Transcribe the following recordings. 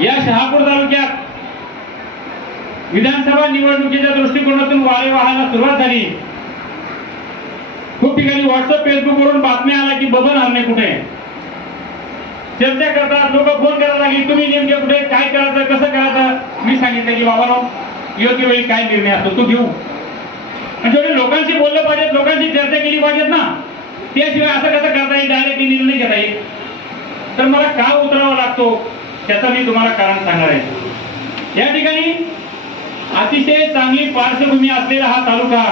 या शहापूर तालुक्यात विधानसभा निवडणुकीच्या दृष्टिकोनातून वारे वाहायला सुरुवात झाली. खूप ठिकाणी व्हॉट्सअप फेसबुकवरून बातम्या आल्या की बबन हरणे कुठे? चर्चा करतात लोक फोन करायला लागली तुम्ही नेमके कुठे? काय करायचं? कसं करायचं? मी सांगितलं की बाबा योग्य वेळी काय निर्णय असतो तो घेऊ. म्हणजे लोकांशी बोललं पाहिजेत लोकांशी चर्चा केली पाहिजेत ना त्याशिवाय असं कसं करता येईल? डायरेक्ट निर्णय घेता येईल. तर मला का उतरावा लागतो? त्याचं मी तुम्हाला कारण सांगणार आहे. या ठिकाणी अतिशय चांगली पार्श्वभूमी असलेला हा तालुका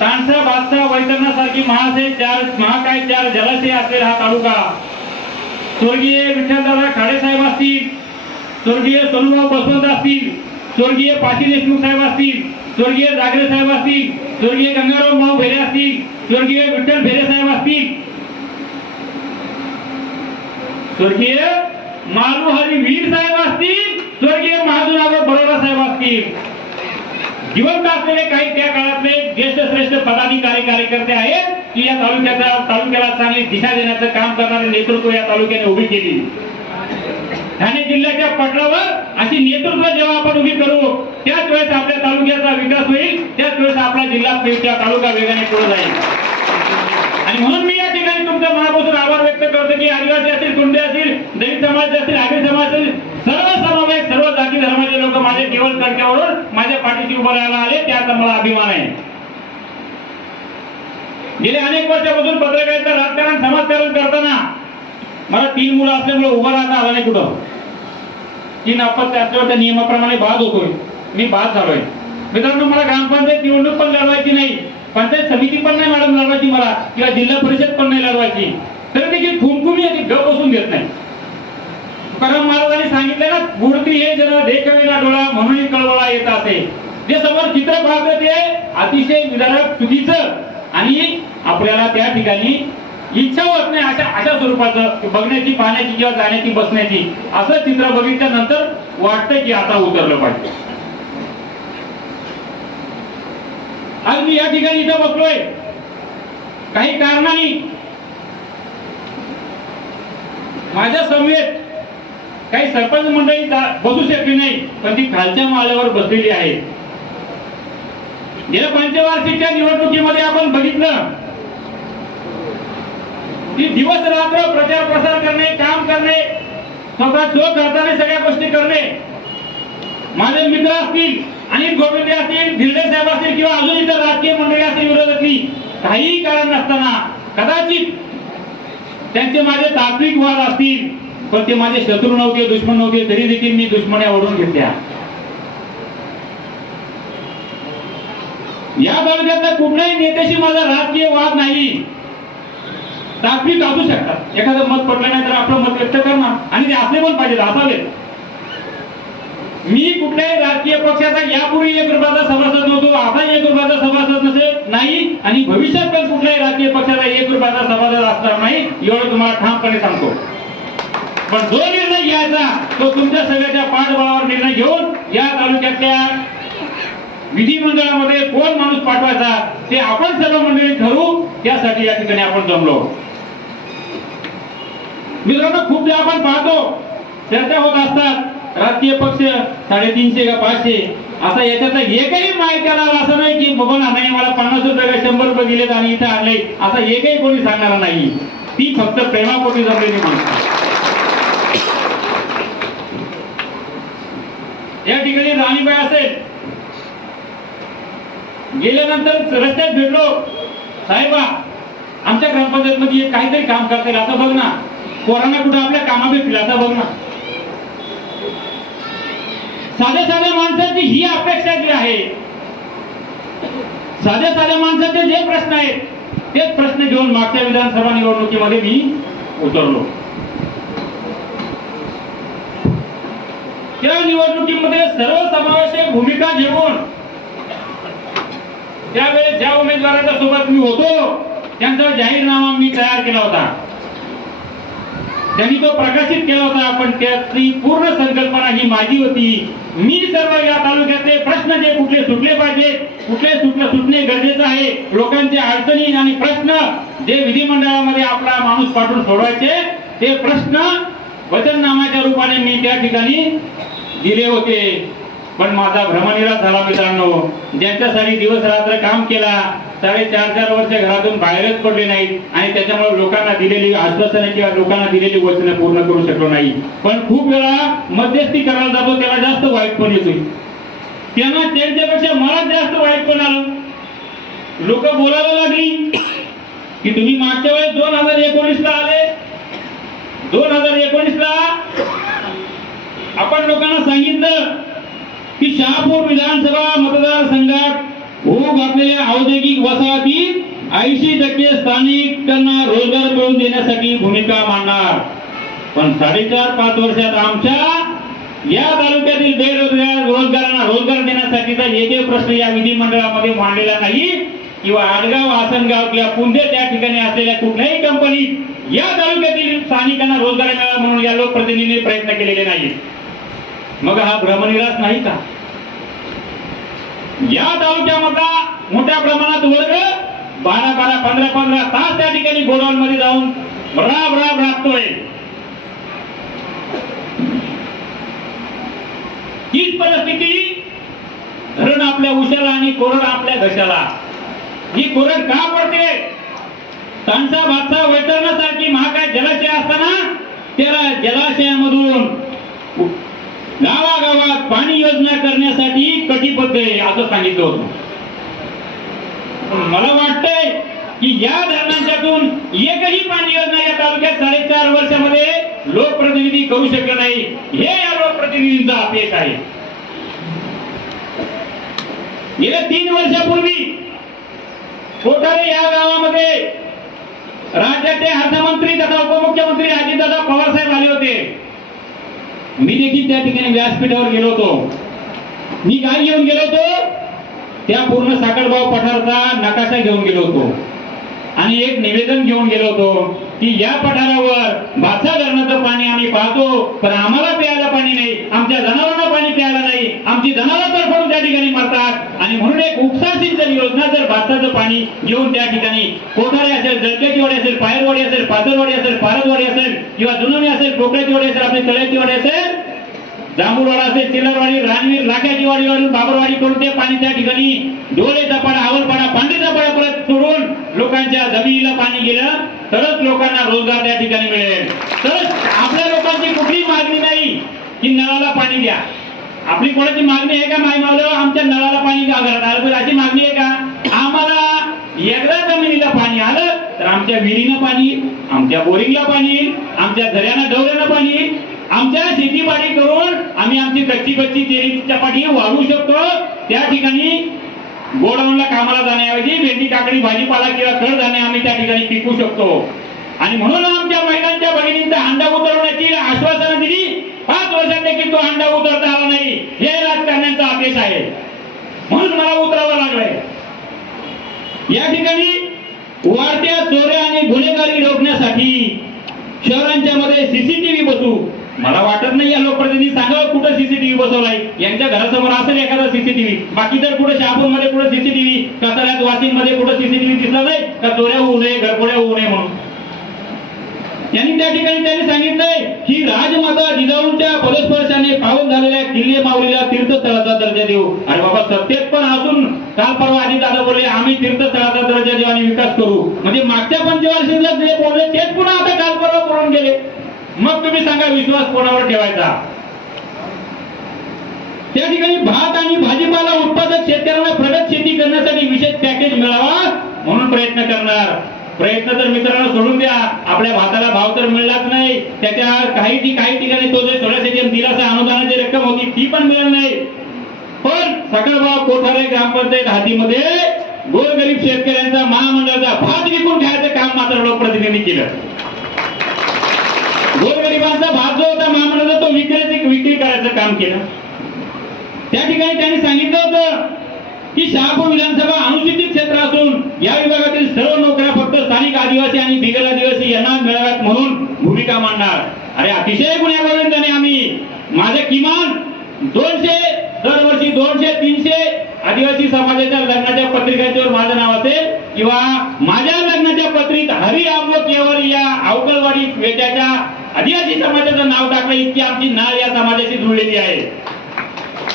तानसा बादसा वैतरणासारखी महाशय चार महाकाय चार जलाशय असलेला हा तालुका. स्वर्गीय विठ्ठलदादा खाडे साहेब असतील स्वर्गीय सोनुभाऊ बसवंत असतील स्वर्गीय पाटी देशमुख साहेब असतील स्वर्गीय जागरे साहेब असतील स्वर्गीय गंगाराम भाऊ भेरे असतील स्वर्गीय विठ्ठल भेरे साहेब असतील. स्वर्गीय मालुहरी वीर साहेब असतील स्वर्गीय महाजुनागर बरोडा साहेब असतील. जिवंत असलेले काही त्या काळातले ज्येष्ठ श्रेष्ठ पदाधिकारी कार्यकर्ते आहेत की या तालुक्याचा तालुक्याला चांगली दिशा देण्याचं काम करणारे नेतृत्व या तालुक्याने उभी केली. ठाणे जिल्ह्याच्या पटलावर अशी नेतृत्व जेव्हा आपण उभी करू त्याच वेळेस आपल्या तालुक्याचा विकास होईल त्याच वेळेस आपला जिल्हा तालुका वेगाने पुढे जाईल. आणि म्हणून मी मनापासून आभार व्यक्त करतो की आदिवासी असतील कुंडे असतील दलित समाज असतील आगरी समाज असतील सर्व समावेश सर्व जाती धर्माचे लोक माझ्या केवळ कणक्यावरून माझ्या पाठीशी उभं राहायला आले त्याचा मला अभिमान आहे. गेले अनेक वर्षापासून पत्रकारिता राजकारण समाजकारण करताना मला तीन मुलं असल्यामुळे उभं राहता आलं नाही कुठं. तीन अपत्य असल्यावर त्या नियमाप्रमाणे बाद होतोय. मी बाद झालोय. मित्रांनो मला ग्रामपंचायत निवडणूक पण लढवायची नाही. पंचायत समिती पण नाही मॅडम लढवायची मला किंवा जिल्हा परिषद पण नाही लढवायची. तर देखील ठुमकुमी आणि गप बसून घेत नाही. तुकाराम महाराजांनी सांगितलं ना गुडती हे जण देखविला डोळा म्हणून कळवळा येत असे. जे समोर चित्र भाग ते अतिशय विदारक चुकीचं आणि आपल्याला त्या ठिकाणी इच्छा होत नाही अशा अशा स्वरूपाचं बघण्याची पाहण्याची किंवा जाण्याची बसण्याची. असं चित्र बघितल्यानंतर वाटतं की आता उतरलं पाहिजे. आज मी या ठिकाणी इथं बसलोय. काही कारणाने. माझ्या समवेत काही सरपंच मंडळी बसू शकली नाही पण ती खालच्या माळ्यावर बसलेली आहे गेल्या पंचवार्षिकच्या निवडणुकीमध्ये आपण बघितलं. की दिवस रात्र प्रचार प्रसार करणे काम करणे स्वतः जो करताना सगळ्या गोष्टी करणे. माझे मित्र असतील अनिल गोविंदे असतील भिल्ले साहेब असतील किंवा अजून इतर राजकीय मंडळी असतील विरोधातली काहीही कारण नसताना कदाचित त्यांचे माझे तात्विक वाद असतील पण ते माझे शत्रू नव्हते दुश्मन नव्हते तरी देखील मी दुश्मन्या ओढून घेतल्या. या तालुक्यातल्या कुठल्याही नेत्याशी माझा राजकीय वाद नाही. तात्विक असू शकतात. एखादं मत पडलं नाही तर आपलं मत व्यक्त करणार. आणि ते असले पण पाहिजे असावेत. मी कुठल्याही राजकीय पक्षाचा यापूर्वी एक रुपयाचा सभासद नव्हतो आता एक रुपयाचा सभासद नसेल नाही. आणि भविष्यात पण कुठल्याही राजकीय पक्षाचा एक रुपयाचा सभासद असणार नाही एवढं तुम्हाला ठामपणे सांगतो. पण जो निर्णय घ्यायचा तो तुमच्या सगळ्याच्या पाठबळावर निर्णय घेऊन या तालुक्यातल्या विधिमंडळामध्ये कोण माणूस पाठवायचा ते आपण सर्व मंडळी ठरवू त्यासाठी या ठिकाणी आपण जमलो. मित्रांनो खूप आपण पाहतो चर्चा होत असतात. राजकीय पक्ष साडेतीनशे का पाचशे. असा याच्यातला एकही माहिती असं नाही की बघून नाही मला पन्नास रुपये का शंभर रुपये दिलेत आणि इथं आणले. असा एकही कोणी सांगणार नाही. ती फक्त प्रेमापोटी जमलेली माणसं. या ठिकाणी राणीबाई असेल. गेल्यानंतर रस्त्यात भेटलो. साहेबा आमच्या ग्रामपंचायत मध्ये काहीतरी काम करता येईल आता बघ ना. कोरोना कुठं आपल्या कामा भेटतील आता बघ ना. साध्या साध्या माणसाची ही अपेक्षा जी आहे साध्या साध्या माणसाचे जे प्रश्न आहेत तेच प्रश्न घेऊन मागच्या विधानसभा निवडणुकीमध्ये मी उतरलो. त्या निवडणुकीमध्ये सर्वसमावेशक भूमिका घेऊन त्यावेळेस ज्या उमेदवाराच्या सोबत मी होतो त्यांचा जाहीरनामा मी तयार केला होता. त्यांनी तो प्रकाशित केला होता पण त्याची पूर्ण संकल्पना ही माझी होती. मी सर्व या तालुक्यातले प्रश्न जे कुठले सुटले पाहिजे कुठले सुटले सुटणे गरजेचं आहे लोकांचे अडचणी आणि प्रश्न जे विधिमंडळामध्ये आपला माणूस पाठवून सोडवायचे ते प्रश्न वचननामाच्या रूपाने मी त्या ठिकाणी दिले होते. पण माझा भ्रमनिराश झाला मित्रांनो. ज्यांच्यासाठी दिवस रात्र काम केला साडेचार चार वर्ष घरातून बाहेरच पडले नाहीत आणि त्याच्यामुळे लोकांना दिलेली आश्वासनं किंवा लोकांना दिलेली वचनं पूर्ण करू शकलो नाही. पण खूप वेळा मध्यस्थी करायला जातो त्याला जास्त वाईट पण येतोय. त्यांना त्यांच्यापेक्षा मला जास्त वाईट पण आलं. लोक बोलायला लागली की तुम्ही मागच्या वेळेस दोन हजार एकोणीस ला आले. दोन हजार एकोणीस ला आपण लोकांना सांगितलं की शहापूर विधानसभा मतदारसंघात होऊ असलेल्या औद्योगिक वसाहतीत ऐंशी टक्के स्थानिकांना रोजगार मिळवून देण्यासाठी भूमिका मांडणार. पण साडेचार पाच वर्षात आमच्या या तालुक्यातील बेरोजगार रोजगारांना रोजगार देण्यासाठीचा एकही प्रश्न या विधिमंडळामध्ये मांडलेला नाही किंवा आडगाव आसनगाव किंवा पुंदे त्या ठिकाणी असलेल्या कुठल्याही कंपनीत या तालुक्यातील स्थानिकांना रोजगार मिळावा म्हणून या लोकप्रतिनिधींनी प्रयत्न केलेले नाहीत. मग हा भ्रमनिराश नाही का? या तालुक्यामधला मोठ्या प्रमाणात वर्ग बारा बारा पंधरा पंधरा तास त्या ठिकाणी गोडाऊनमध्ये जाऊन राब राब राबतोय. हीच परिस्थिती धरण आपल्या उशाला आणि कोरड आपल्या घशाला. ही कोरड का पडते? तांसा भातसा वैतरणासारखी महाकाय जलाशय असताना त्याला जलाशयामधून गावागावात पाणी योजना करण्यासाठी कटिबद्ध आहे असं सांगितलं होतं. मला वाटतंय की या धरणांच्यातून एकही पाणी योजना या तालुक्यात साडेचार वर्षामध्ये लोकप्रतिनिधी करू शकले नाही. हे या लोकप्रतिनिधींचा अपयश आहे. गेल्या तीन वर्षापूर्वी कोठारे या गावामध्ये राज्याचे अर्थमंत्री तथा उपमुख्यमंत्री अजितदादा पवार साहेब आले होते. मी देखील त्या ठिकाणी व्यासपीठावर गेलो होतो. मी काय घेऊन गेलो होतो? त्या पूर्ण साखरभाव पठारचा नकाशा घेऊन गेलो होतो. आणि एक निवेदन घेऊन गेलो होतो. की या पठारावर भाषा धरणाचं पाणी आम्ही पाहतो पण आम्हाला प्यायला पाणी नाही आमच्या जनावरांना पाणी प्यायला नाही आमची जनावर तडफडून त्या ठिकाणी मरतात. आणि म्हणून एक उपसा सिंचन योजना जर भाताचं पाणी घेऊन त्या ठिकाणी कोठारे असेल जळक्याची वाडी असेल पायरवाडी असेल पाचरवाडी असेल पारदवाडी असेल किंवा जुनवणी असेल पोकळ्याची वाडी असेल आपली तळ्याची वाडी असेल जांभूरवाडा असेल चिल्लरवाडी रानवीर लाखाची वाडी वरून बाबरवाडी करून ते पाणी त्या ठिकाणी डोळे चपाडा आवलपाडा पांढरी चपाडा परत सोडून लोकांच्या जमिनीला पाणी गेलं तरच लोकांना रोजगार त्या ठिकाणी मिळेल. तरच आपल्या लोकांची कुठलीही मागणी नाही की नळाला पाणी द्या. आपली कोणाची मागणी आहे का माय मावलं आमच्या नळाला पाणी का घरात अशी मागणी आहे का? आम्हाला एकदा जमिनीला पाणी आलं तर आमच्या विहिरीनं पाणी आमच्या बोरिंगला पाणी आमच्या झऱ्यानं डवऱ्यानं पाणी आमच्या शेतीपाडी करून आम्ही आमची कच्ची कच्ची तेरी चपाटी वाढवू शकतो. त्या ठिकाणी गोडाऊनला कामाला जाण्याऐवजी भेंडी काकडी भाजीपाला किंवा कडधान्य आम्ही त्या ठिकाणी पिकवू शकतो. आणि म्हणून आमच्या महिलांच्या भगिनींचा अंडा उतरवण्याची आश्वासनं दिली. पाच वर्षात देखील तो अंडा उतरता आला नाही. हे राजकारण्यांचा आदेश आहे. म्हणून मला उतरावं लागलंय. या ठिकाणी वाढत्या चोऱ्या आणि गुन्हेगारी रोखण्यासाठी शहरांच्या मध्ये सीसीटीव्ही बसू. मला वाटत नाही या लोकप्रतिनिधी सांगावं कुठं सीसीटीव्ही बसवलाय. यांच्या घरासमोर असेल एखादा सीसीटीव्ही बाकी तर कुठं शहापूरमध्ये कुठं सीसीटीव्ही कसाऱ्यात वाशिममध्ये कुठं सीसीटीव्ही दिसला नाही का चोऱ्या होऊ नये घरपोड्या होऊ नये म्हणून. त्यांनी त्या ठिकाणी त्यांनी सांगितलंय की राजमाता जिजाऊंच्या पदस्पर्शाने पावन झालेल्या किल्ले माऊलीला तीर्थस्थळाचा दर्जा देऊ. अरे बाबा सत्तेत पण असून काल परवा आधी दादा बोलले आम्ही तीर्थस्थळाचा दर्जा देऊ आणि विकास करू. म्हणजे मागच्या पंचवार्षिकला जे बोलले तेच पुन्हा आता काल परवा करून गेले. मग तुम्ही सांगा विश्वास कोणावर ठेवायचा? त्या ठिकाणी भात आणि भाजीपाला उत्पादक शेतकऱ्यांना प्रगत शेती करण्यासाठी विशेष पॅकेज मिळावा म्हणून प्रयत्न करणार. प्रयत्न तर मित्रांनो सोडून द्या. आपल्या भाताला भाव तर मिळलाच नाही. त्याच्या काही ती काही ठिकाणी तो जे सोळाशे दिलासा अनुदानाची रक्कम होती ती पण मिळत नाही. पण सकळगाव कोठारे ग्रामपंचायत हातीमध्ये गोरगरीब शेतकऱ्यांचा महामंडळाचा भात विकून घ्यायचं काम मात्र लोकप्रतिनिधी केलं गोरगरिबांचा भात जो होता महामंडळाचा तो विक्रीची विक्री करायचं काम केलं. त्या ठिकाणी त्यांनी सांगितलं होतं की शहापूर विधानसभा अनुसूचित क्षेत्र असून या विभागातील सर्व नोकऱ्या फक्त स्थानिक आदिवासी आणि बिगर आदिवासी यांना मिळाव्यात म्हणून भूमिका मांडणार. अरे अतिशय गुन्ह्यापर्यंत आम्ही माझे किमान दोनशे दरवर्षी दोनशे तीनशे आदिवासी समाजाच्या लग्नाच्या पत्रिकांच्यावर माझं नाव असेल किंवा माझ्या लग्नाच्या पत्रित हरी आंबो केवळ या अवकलवाडी बेट्याच्या आदिवासी समाजाचं नाव टाकलं इतकी आमची नाळ या समाजाशी जुळलेली आहे.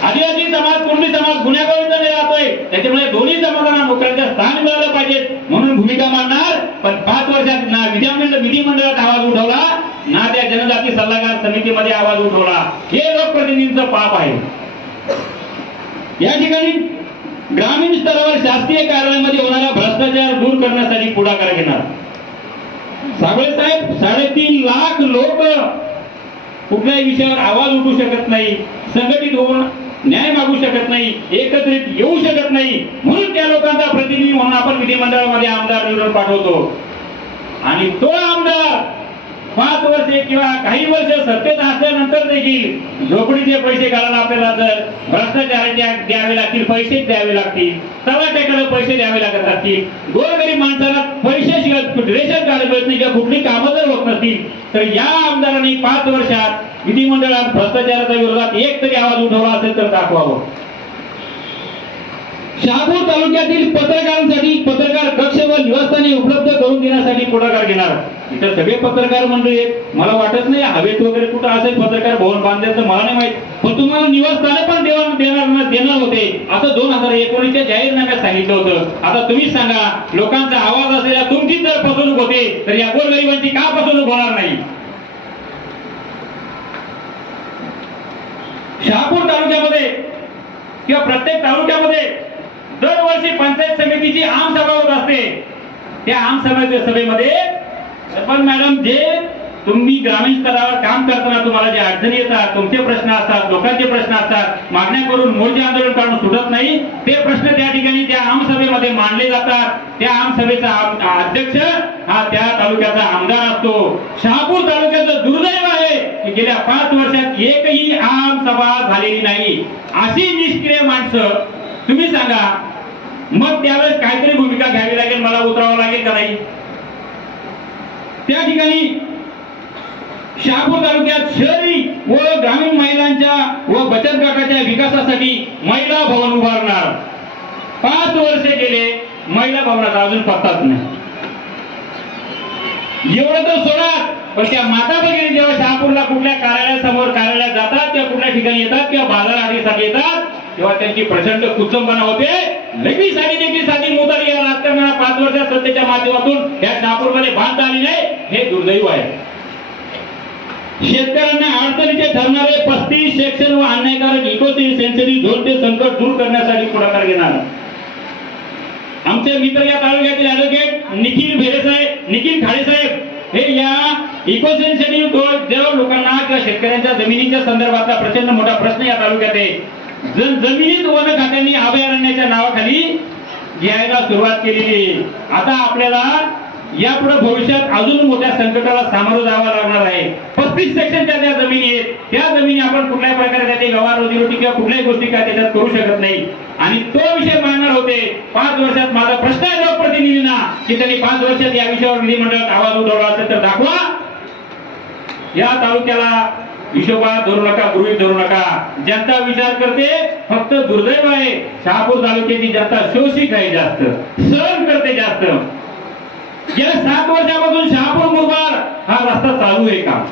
आदिवासी समाज कुणबी समाज गुन्हेगारीचा आहे त्याच्यामुळे दोन्ही समाजांना नोकऱ्यांचे स्थान मिळालं पाहिजे म्हणून भूमिका मांडणार. पण पाच वर्षात ना विधिमंडळ विधिमंडळात आवाज उठवला ना त्या जनजाती सल्लागार समितीमध्ये आवाज उठवला. हे लोकप्रतिनिधींचं पाप आहे. या ठिकाणी ग्रामीण स्तरावर शासकीय कार्यालयामध्ये होणारा भ्रष्टाचार दूर करण्यासाठी पुढाकार घेणार. साबळे साहेब साडेतीन लाख लोक कुठल्याही विषयावर आवाज उठू शकत नाही संघटित होऊन न्याय मागू शकत नाही एकत्रित येऊ शकत नाही. म्हणून त्या लोकांचा प्रतिनिधी म्हणून आपण विधिमंडळामध्ये आमदार निवडून पाठवतो. आणि तो आमदार पाच वर्षे किंवा काही वर्ष सत्तेत असल्यानंतर देखील झोपडीचे पैसे काढायला आपल्याला जर भ्रष्टाचाराच्या द्यावे लागतील पैसे द्यावे लागतील तलाट्याकडे पैसे द्यावे लागत असतील. गोरगरीब माणसाला पैशाशिवाय रेशन कार्ड मिळत नाही किंवा कुठली कामं जर होत नसतील तर या आमदारांनी पाच वर्षात विधिमंडळात भ्रष्टाचाराच्या विरोधात एक तरी आवाज उठवला असेल तर दाखवावं. शहापूर तालुक्यातील पत्रकारांसाठी पत्रकार कक्ष व निवासस्थाने उपलब्ध करून देण्यासाठी पुढाकार घेणार. इथं सगळे पत्रकार मंडळी आहेत. मला वाटत नाही हवेत वगैरे कुठं असेल पत्रकार भवन बांधल्याचं मला नाही माहीत. पण तुम्हाला निवासस्थाने पण देवा देणार देणार होते. असं दोन हजार एकोणीसच्या जाहीरनाम्यात सांगितलं होतं. आता तुम्ही सांगा लोकांचा आवाज असलेल्या तुमची जर फसवणूक होते तर या गोरगरिबांची का फसवणूक होणार नाही? शहापूर तालुक्यामध्ये किंवा प्रत्येक तालुक्यामध्ये दरवर्षी पंचायत समितीची आम सभा होत असते. त्या आमसभेच्या सभेमध्ये सरपंच मॅडम जे तुम्ही ग्रामीण स्तरावर काम करताना तुम्हाला जे अडचणी येतात तुमचे प्रश्न असतात लोकांचे प्रश्न असतात मागण्या करून मोर्चे आंदोलन काढून सुटत नाही ते प्रश्न त्या ठिकाणी त्या आमसभेमध्ये मांडले जातात. त्या आमसभेचा अध्यक्ष हा त्या तालुक्याचा आमदार असतो. शहापूर तालुक्याचं दुर्दैव आहे की गेल्या पाच वर्षात एकही आम सभा झालेली नाही. अशी निष्क्रिय माणसं तुम्ही सांगा मग त्यावेळेस काहीतरी भूमिका घ्यावी लागेल मला उतरावं लागेल का नाही? त्या ठिकाणी शहापूर तालुक्यात शहरी व ग्रामीण महिलांच्या व बचत गटाच्या विकासासाठी महिला भवन उभारणार. पाच वर्षे गेले महिला भवनाचा अजून पत्ताच नाही. एवढं तर सोडा पण त्या माता भगिनी जेव्हा शहापूरला कुठल्या कार्यालयासमोर कार्यालयात जातात किंवा कुठल्या ठिकाणी येतात किंवा बाजारहाटीसाठी येतात तेव्हा त्यांची प्रचंड कुचंबना होते. नेहमी साठी नेहमी साधी मोतारी या राजकारणाला पाच वर्षात सत्तेच्या माध्यमातून या नागपूरमध्ये बांधता आली नाही. हे दुर्दैव आहे. शेतकऱ्यांना अडचणीचे ठरणारे पस्तीस सेक्शन व अन्यायकारक इको सेन्सिटिव्ह झोन संकट दूर करण्यासाठी पुढाकार घेणार. आमचे मित्र या तालुक्यातील ऍडव्होकेट निखिल भेरे साहेब निखिल खाडे साहेब हे या इको सेन्सिटिव्ह लोकांना किंवा शेतकऱ्यांच्या जमिनीच्या संदर्भातला प्रचंड मोठा प्रश्न या तालुक्यात आहे. जमिनीत वन खात्याने अभयारण्याच्या नावाखाली घ्यायला सुरुवात केलेली आता आपल्याला यापुढे भविष्यात अजून मोठ्या संकटाला सामोरं जावं लागणार आहे. पस्तीस सेक्शनच्या ज्या जमिनी आहेत त्या जमिनी आपण कुठल्याही प्रकारे त्याची गवार रोजीरोटी किंवा कुठल्याही गोष्टी काय त्याच्यात करू शकत नाही. आणि तो विषय मांडणार होते. पाच वर्षात माझा प्रश्न आहे लोकप्रतिनिधींना की त्यांनी पाच वर्षात या विषयावर विधिमंडळात आवाज उठवला असेल तर दाखवा. या तालुक्याला हिशोबा धरू नका गृहीत धरू नका. जनता विचार करते फक्त दुर्दैव आहे. शहापूर तालुक्याची जनता शोषित आहे जास्त. सहन करते जास्त. गेल्या सात वर्षापासून शहापूर मुरबाड हा रस्ता चालू आहे का?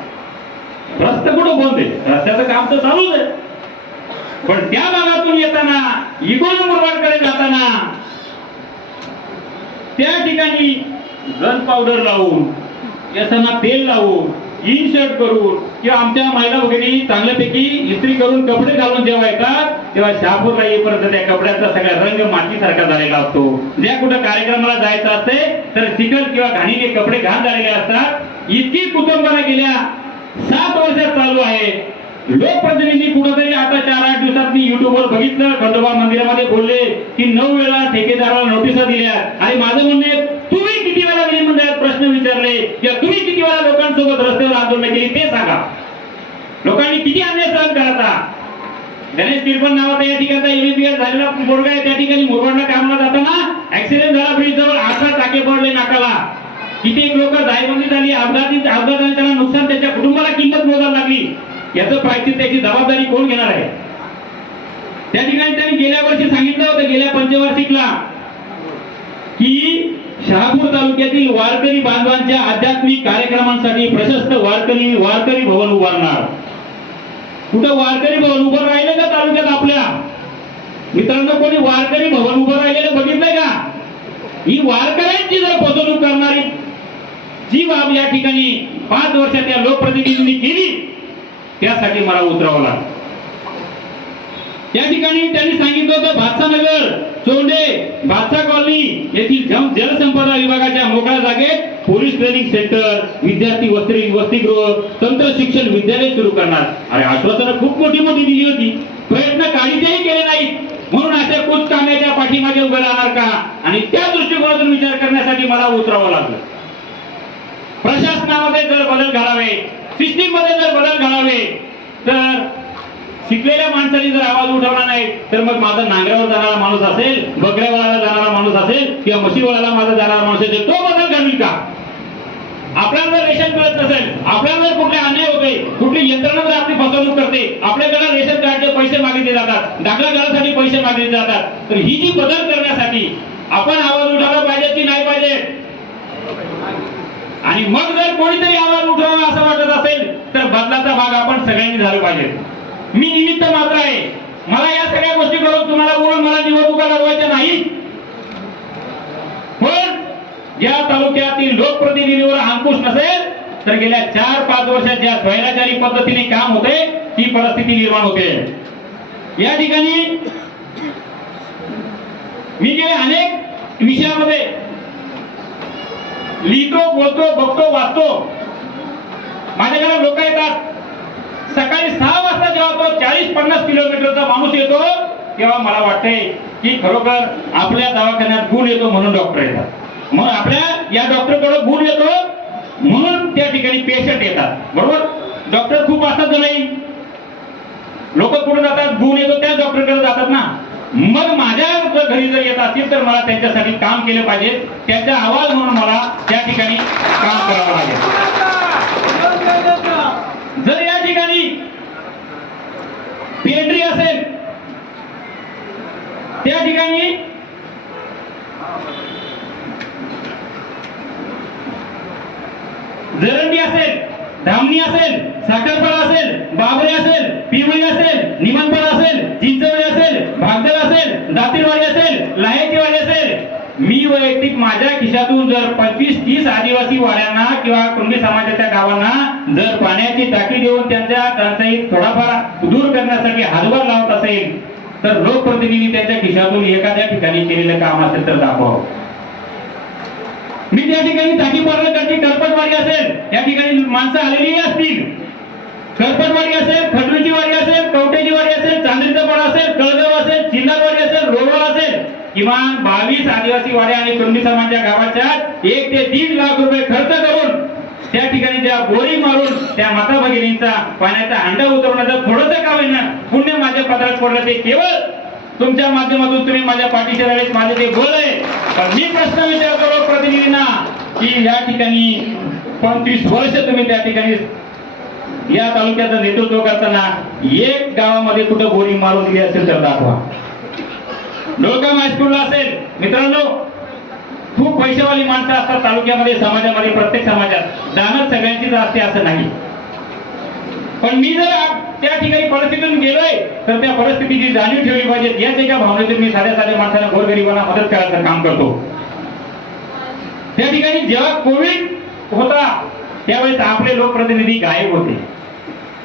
रस्ता कुठं बंद आहे रस्त्याचं काम तर चालूच आहे. पण त्या भागातून येताना इकडून मुरबाडकडे जाताना त्या ठिकाणी गन पावडर लावून केसांना तेल लावून इनशर्ट करून किंवा आमच्या महिला भगिनी चांगल्यापैकी इस्त्री करून कपडे घालून जेव्हा येतात तेव्हा शहापूरला येईपर्यंत त्या कपड्याचा सगळा रंग मातीसारखा झालेला असतो. ज्या कुठं कार्यक्रमाला जायचं असते तर चिकट किंवा घाणीचे कपडे घाण झालेले असतात. इतकी कुटुंबाला गेल्या सात वर्षात चालू आहे. लोकप्रतिनिधी कुठंतरी आता चार आठ दिवसात मी युट्यूबवर बघितलं खंडोबा मंदिरामध्ये बोलले की नऊ वेळा ठेकेदाराला नोटिसा दिल्या. आणि माझं म्हणणं मंडळात प्रश्न विचारले किंवा तुम्ही किती वेळा लोकांसोबत रस्त्यावर आंदोलन केली ते सांगा. लोकांनी किती अन्याय सहन करायचा गणेश तिरपण नावाचा या ठिकाणचा एमबीबीएस झालेला मुलगा आहे त्या ठिकाणी मुरबाडला कामाला जाताना ऍक्सिडेंट झाला ब्रिज जवळ अठरा टाके पडले नाकाला. किती लोक जायबंदी झाली अपघाती अपघाताने त्यांना नुकसान त्याच्या कुटुंबाला किंमत मोजायला लागली. याचं प्रायचित त्याची जबाबदारी कोण घेणार आहे? त्या ठिकाणी त्यांनी गेल्या वर्षी सांगितलं होतं गेल्या पंचवार्षिकला की शहापूर तालुक्यातील वारकरी बांधवांच्या आध्यात्मिक कार्यक्रमांसाठी प्रशस्त वारकरी वारकरी भवन उभारणार. कुठं वारकरी भवन उभं राहिलं का तालुक्यात आपल्या? मित्रांनो कोणी वारकरी भवन उभं राहिलेलं बघितलंय का? ही वारकऱ्यांची जर फसवणूक करणारी जी बाब या ठिकाणी पाच वर्षात या लोकप्रतिनिधींनी केली त्यासाठी मला उतरावं लागलं. त्या ठिकाणी त्यांनी सांगितलं होतं भातसानगर चोंडे भातसा कॉलनी येथील जलसंपदा विभागाच्या मोकळ्या जागेत पोलीस ट्रेनिंग सेंटर विद्यार्थी वस्त्री वसतिगृह तंत्र शिक्षण विद्यालय सुरू करणार. अरे आश्वासनं खूप मोठी मोठी दिली होती. प्रयत्न काहीतरी केले नाहीत. म्हणून अशा कुच कामाच्या पाठीमागे उभं राहणार का? आणि त्या दृष्टिकोनातून विचार करण्यासाठी मला उतरावं लागलं. प्रशासनामध्ये जर बदल घडावे सिस्टीममध्ये जर बदल घडावे तर शिकलेल्या माणसाने जर आवाज उठवला नाही तर मग माझा नांगऱ्यावर जाणारा माणूस असेल बकऱ्यावळाला जाणारा माणूस असेल किंवा म्हशीवळाला माझा जाणारा माणूस असेल तो बदल घडवी का? आपल्याला जर रेशन मिळत नसेल आपल्याला जर कुठले अन्याय होते कुठली यंत्रणा जर आपली फसवणूक करते आपल्याकडे रेशन कार्डचे पैसे मागितले जातात दाखला घरासाठी पैसे मागितले जातात तर ही जी बदल करण्यासाठी आपण आवाज उठवला पाहिजे की नाही पाहिजे? आणि मग जर कोणीतरी आवाज उठवावा असं वाटत असेल तर बदलाचा भाग आपण सगळ्यांनी झाला पाहिजे. मी निमित्त मात्र आहे. मला या सगळ्या गोष्टी करून तुम्हाला बोलून मला निवडणुका लढवायच्या नाही पण या तालुक्यातील लोकप्रतिनिधीवर अंकुश नसेल तर गेल्या चार पाच वर्षात ज्या स्वैराचारी पद्धतीने काम होते ती परिस्थिती निर्माण होते. या ठिकाणी मी गेले अनेक विषयामध्ये लिहितो बोलतो बघतो वाचतो. माझ्याकडे लोक येतात. सकाळी सहा वाजता जेव्हा तो चाळीस पन्नास किलोमीटरचा माणूस येतो तेव्हा मला वाटते की खरोखर आपल्या दवाखान्यात गुण येतो म्हणून डॉक्टर येतात. मग आपल्या या डॉक्टरकडे गुण येतो म्हणून त्या ठिकाणी पेशंट येतात. बरोबर? डॉक्टर खूप असतात नाही? लोक कुठे जातात? गुण येतो त्याच डॉक्टरकडे जातात ना. मग माझ्या जर घरी जर येत असतील तर मला त्यांच्यासाठी काम केलं पाहिजे. त्यांचा आवाज म्हणून मला त्या ठिकाणी काम करावं लागेल जर या ठिकाणी पेंट्री असेल त्या ठिकाणी जरंडी असेल धामणी असेल साखरपळा असेल बाबरे असेल पिवळी असेल निमनपळा असेल चिंचवडी असेल भागदल असेल दातीरवाडी असेल लाहेची वाडी असेल मी वैयक्तिक माझ्या खिशातून जर पंचवीस तीस आदिवासी वाड्यांना किंवा कुणबी समाजाच्या गावांना जर पाण्याची टाकी देऊन त्यांच्या टंचाई थोडाफार दूर करण्यासाठी हातभार लावत असेल तर लोकप्रतिनिधी त्यांच्या खिशातून एखाद्या ठिकाणी केलेलं काम असेल तर दाखवावं मी त्या ठिकाणी टाकी पार्लरची करपटवाडी असेल. या ठिकाणी माणसं आलेली असतील. करपटवाडी असेल खडूची वाडी असेल कवटेची वाडी असेल चांदीचा पाडा असेल कळगाव असेल चिल्लारवाडी असेल रोडवा असेल किमान बावीस आदिवासी वाड्या आणि कुणबी समाजाच्या गावाच्या एक ते दीड लाख रुपये खर्च करून त्या ठिकाणी त्या बोरी मारून त्या माता भगिनींचा पाण्याचा हंडा उतरवण्याचं थोडंसं का होईना पुण्य माझ्या पदरात पडलं ते केवळ तुमच्या माध्यमातून तुम्ही माझ्या पाठीशी राहिले माझे ते बोल आहे. पण मी प्रश्न विचारतो प्रतिनिधींना की या ठिकाणी पंचवीस वर्ष तुम्ही त्या ठिकाणी या तालुक्याचं नेतृत्व करताना एक गावामध्ये कुठं बोरी मारून दिली असेल तर दाखवा. डोळगाम हायस्कूलला असेल. मित्रांनो खूप पैशावाली माणसं असतात तालुक्यामध्ये समाजामध्ये प्रत्येक समाजात. दानच सगळ्यांचीच असते असं नाही. पण मी जर त्या ठिकाणी परिस्थितीतून गेलोय तर त्या परिस्थितीची जाणीव ठेवली पाहिजे. याच एका भावनेतून मी साध्या साध्या माणसाला गोरगरिबांना मदत करायचं काम करतो. त्या ठिकाणी जेव्हा कोविड होता त्यावेळेस आपले लोकप्रतिनिधी गायब होते.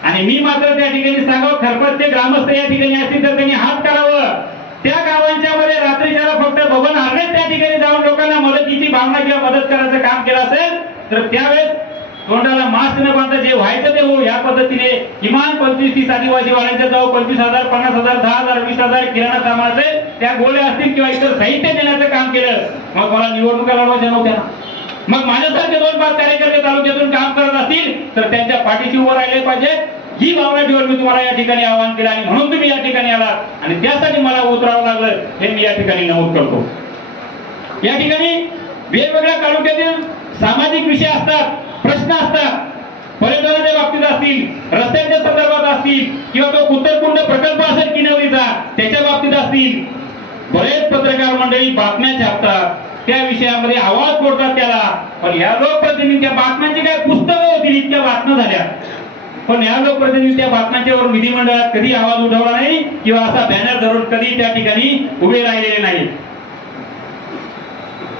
आणि मी मात्र त्या ठिकाणी सांगावं खरपतचे ग्रामस्थ या ठिकाणी असतील तर त्यांनी हात करावं. त्या गावांच्या रात्री ज्याला फक्त बबन आरणेच त्या ठिकाणी जाऊन लोकांना मदतीची भावना किंवा मदत करायचं काम केलं असेल तर त्यावेळेस तोंडाला मास्क न बांधता जे व्हायचं ते हो या पद्धतीने किमान पंचवीस तीस आदिवासी वाड्यांच्या जाऊ पंचवीस हजार पन्नास हजार दहा हजार वीस हजार किराणा सामानाचे त्या गोळ्या असतील किंवा इतर साहित्य देण्याचं काम केलं. मग मला निवडणुका लढवायच्या नव्हत्या. मग माझ्यासारखे दोन पाच कार्यकर्ते तालुक्यातून काम करत असतील तर त्यांच्या पाठीशी उभं राहिले पाहिजे ही भावना ठेवून मी तुम्हाला या ठिकाणी आवाहन केलं आणि म्हणून तुम्ही या ठिकाणी आलात. आणि त्यासाठी मला उतरावं लागलं हे मी या ठिकाणी नमूद करतो. या ठिकाणी वेगवेगळ्या तालुक्यातील सामाजिक विषय असतात प्रश्न असतात. पर्यटनाच्या बाबतीत असतील रस्त्यांच्या संदर्भात असतील किंवा तो कुंड प्रकल्प असेल किनवलीचा त्याच्या बाबतीत असतील. बरेच पत्रकार मंडळी बातम्या छापतात त्या विषयामध्ये आवाज फोडतात त्याला. पण या लोकप्रतिनिधींच्या बातम्यांची काय पुस्तकं होतील इतक्या बातम्या झाल्या. पण या लोकप्रतिनिधी त्या बातम्यांच्यावर विधिमंडळात कधी आवाज उठवला नाही किंवा असा बॅनर धरून कधी त्या ठिकाणी उभे राहिलेले नाही?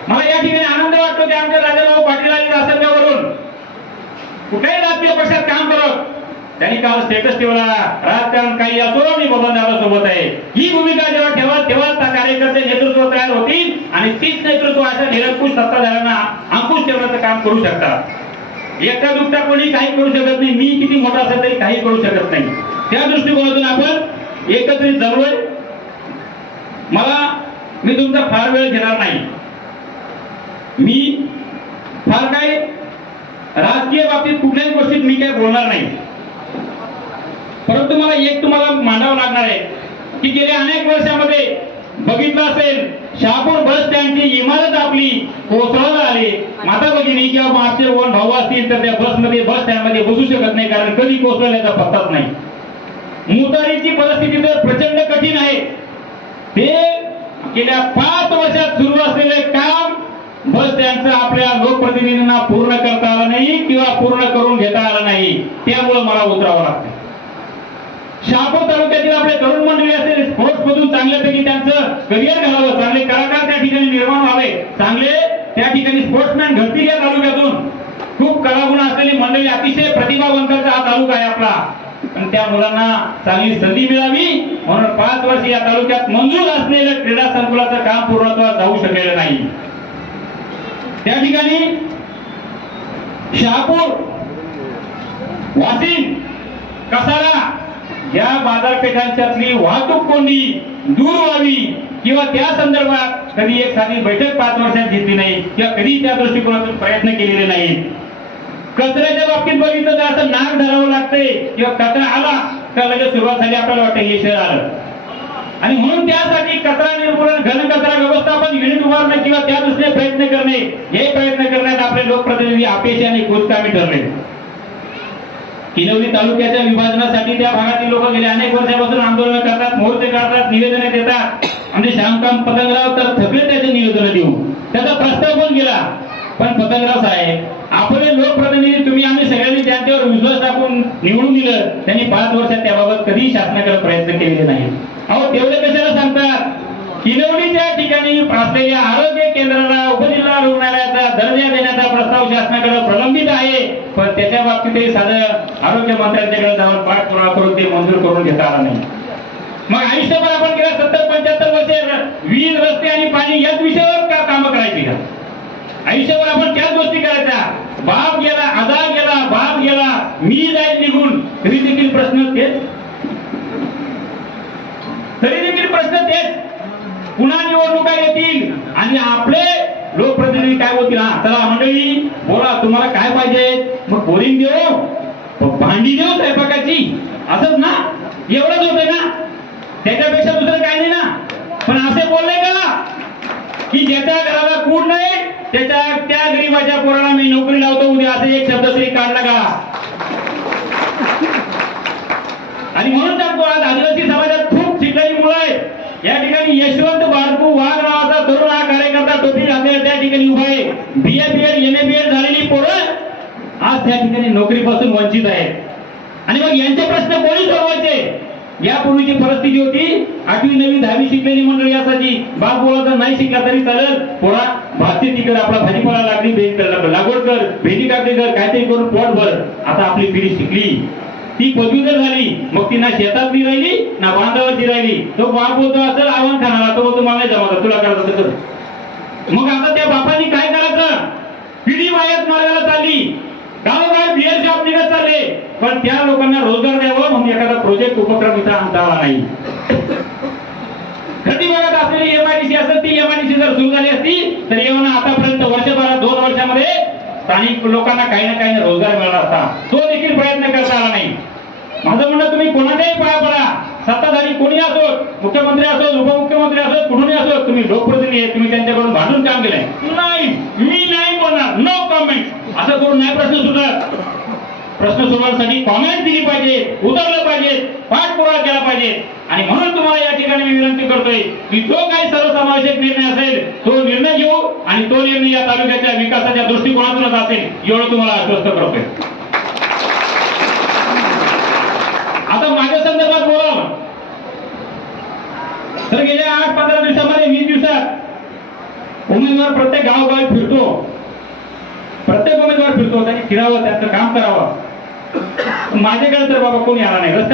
मला या ठिकाणी आनंद वाटतो की आमच्या राजाभाऊ पाटील आणि रासंगावरून कुठल्याही राजकीय पक्षात काम करत त्यांनी काल स्टेटस ठेवला. राजकारण काही असो मी बबनदादा सोबत आहे. ही भूमिका जेव्हा ठेवा तेव्हाच त्या कार्यकर्ते नेतृत्व तयार होतील आणि तीच नेतृत्व अशा निरंकुश सत्ताधाऱ्यांना अंकुश ठेवण्याचं काम करू शकतात. एका दुसऱ्या कोणी काही करू शकत नाही. मी किती मोठा असेल तरी काही करू शकत नाही. त्या दृष्टिकोनातून आपण एकत्रित जरूर मला मी तुमचा फार वेळ घेणार नाही. मी फार काही राजकीय बाबतीत कुठल्याही गोष्टीत मी काय बोलणार नाही. परंतु मला एक तुम्हाला मांडावं लागणार आहे की गेल्या अनेक वर्षामध्ये बघितलं असेल शहापूर बस स्टँडची इमारत आपली कोसळत आली. माता भगिनी किंवा मागचे कोण भाऊ असतील तर त्या बसमध्ये बस स्टँडमध्ये बसू शकत नाही कारण कधी कोसळल्याचा पत्ताच नाही. मुतारीची परिस्थिती तर प्रचंड कठीण आहे. ते गेल्या पाच वर्षात सुरू असलेले काम बस स्टँडचं आपल्या लोकप्रतिनिधींना पूर्ण करता आलं नाही किंवा पूर्ण करून घेता आलं नाही. त्यामुळे मला उतरावं लागतं. शहापूर तालुक्यातील आपले तरुण मंडळी असेल स्पोर्ट्स मधून चांगल्यापैकी त्यांचं करिअर घालावं चांगले कलाकार त्या ठिकाणी निर्माण व्हावे. चांगले त्या ठिकाणी स्पोर्ट्समॅन घडतील या तालुक्यातून. खूप कलागुण असलेली मंडळी अतिशय प्रतिभावंतांचा हा तालुका आहे आपला. आणि त्या मुलांना चांगली संधी मिळावी म्हणून पाच वर्ष या तालुक्यात मंजूर असलेलं क्रीडा संकुलाचं काम पूर्णत्वास जाऊ शकलेलं नाही. त्या ठिकाणी शहापूर वाशिम कसारा या बाजारपेठांच्यातली वाहतूक कोंडी दूर व्हावी किंवा त्या संदर्भात कधी एक साधी बैठक पाच वर्षात घेतली नाही किंवा कधी त्या दृष्टिकोनातून प्रयत्न केलेले नाहीत. कचऱ्याच्या बाबतीत बघितलं तर असं नाक धरावं लागतंय किंवा कचरा आला तर लगेच सुरुवात झाली आपल्याला वाटतं हे शहर आलं. आणि म्हणून त्यासाठी कचरा निर्मूलन घन कचरा व्यवस्थापन युनिट उभारणे किंवा त्या दृष्टीने प्रयत्न करणे हे प्रयत्न करण्यात आपले लोकप्रतिनिधी अपेक्षाने आणि कुचकामी ठरले. किनवली तालुक्याच्या विभाजनासाठी त्या भागातील लोक गेले. अनेक वर्षापासून आंदोलन करतात मोर्चे काढतात निवेदने देतात. म्हणजे श्यामकाम पतंगराव तर थकले त्याचे निवेदन देऊन. त्याचा प्रस्ताव पण गेला. पण पतंगराव साहेब आपले लोकप्रतिनिधी तुम्ही आम्ही सगळ्यांनी त्यांच्यावर विश्वास टाकून निवडून दिलं. त्यांनी पाच वर्षात त्याबाबत कधी शासनाकडे प्रयत्न केलेले नाही अहो तेवढे कशाला सांगतात? किनवलीच्या ठिकाणी असलेल्या आरोग्य केंद्राला उपजिल्हा रुग्णालयाचा दर्जा देण्याचा प्रस्ताव शासनाकडे प्रलंबित आहे. पण त्याच्या बाबतीतही साधं आरोग्य मंत्र्यांच्याकडे जाऊन पाठपुरावा करून ते मंजूर करून घेता आला नाही. मग आयुष्यभर आपण गेल्या सत्तर पंच्याहत्तर वर्षे वीज रस्ते आणि पाणी याच विषयावर का कामं करायची का? आयुष्यभर आपण त्याच गोष्टी करायच्या. बाप गेला आजार गेला बाप गेला मी जाईल निघून. तरी देखील प्रश्न तेच. तरी देखील प्रश्न तेच. पुन्हा निवडणुका येतील. आणि आपले लोकप्रतिनिधी काय होतील चला मंडळी बोला तुम्हाला काय पाहिजे? मग बोरिंग देऊ भांडी देऊ स्वयंपाकाची. असंच ना? एवढंच होतंय ना? त्याच्यापेक्षा दुसरं काय नाही ना? पण असे बोलले का? की ज्याच्या घराला कूड नाही त्याच्या त्या गरीबाच्या पोराला मी नोकरी लावतो उद्या असे एक शब्द तरी काढला का आणि म्हणून सांगतो आज आदिवासी समाजात खूप शिकलेली मुलं आहेत. या ठिकाणी यशवंत बारकू वाघ नावाचा तरुण हा कार्यकर्ता टोपी घातलेला त्या ठिकाणी उभा आहे. बी ए एम ए बी झालेली पोरं आज त्या ठिकाणी नोकरीपासून वंचित आहेत. आणि मग यांचे प्रश्न कोणी सोडवायचे? यापूर्वीची परिस्थिती होती आठवी नवी दहावी शिकलेली मंडळी असायची बाप बोलायचं नाही शिकला तरी चालत पोरा भातची तिकड आपला भाजीपाला लागली लागवड कर भेटी काढली कर काहीतरी करून पोट भर. आता आपली पिढी शिकली. ती पदवीधर झाली मग ती ना शेतातली राहिली ना बांधावरची राहिली. तो बाप बोलतो असेल आव्हान खाणारा तो बोलतो मला तुला करायचं तर. मग आता त्या बापाने काय करायचं? पिढी वायात मार्गाला चालली. गावोगाव बिअर शॉप निघत चालले. पण त्या लोकांना रोजगार द्यावा म्हणून एखादा प्रोजेक्ट उपक्रम इथं आणता आला नाही. खटी भागात असलेली एमआयडीसी असेल ती एमआयडीसी जर सुरू झाली असती तर येऊन आतापर्यंत वर्षभरात दोन वर्षामध्ये स्थानिक लोकांना काही ना काही रोजगार मिळाला असता. तो देखील प्रयत्न करता आला नाही माझं म्हणणं तुम्ही कोणाच्याही पाया पडा सत्ताधारी कोणी असोत मुख्यमंत्री असोत उपमुख्यमंत्री असोत कुठूनही असोत तुम्ही लोकप्रतिनिधी आहे तुम्ही त्यांच्याकडून भांडून काम केलंय. नाही मी नाही बोलणार. नो कॉमेंट असं करून नाही प्रश्न सुटत. प्रश्न सोडवण्यासाठी कॉमेंट दिली पाहिजे उतरलं पाहिजे पाठपुरावा केला पाहिजे. आणि म्हणून तुम्हाला या ठिकाणी मी विनंती करतोय की जो काही सर्वसमावेशक निर्णय असेल तो निर्णय घेऊ आणि तो निर्णय या तालुक्याच्या विकासाच्या दृष्टिकोनातूनच असेल एवढं तुम्हाला आश्वस्त करतोय आता माझ्या संदर्भात बोलावं तर गेल्या आठ पंधरा दिवसामध्ये वीस दिवसात उमेदवार प्रत्येक गावोगावी फिरतो. प्रत्येक उमेदवार फिरतो. त्यांनी फिरावं त्यांचं काम करावं. माझ्याकडे तर बाबा कोणी आला नाही.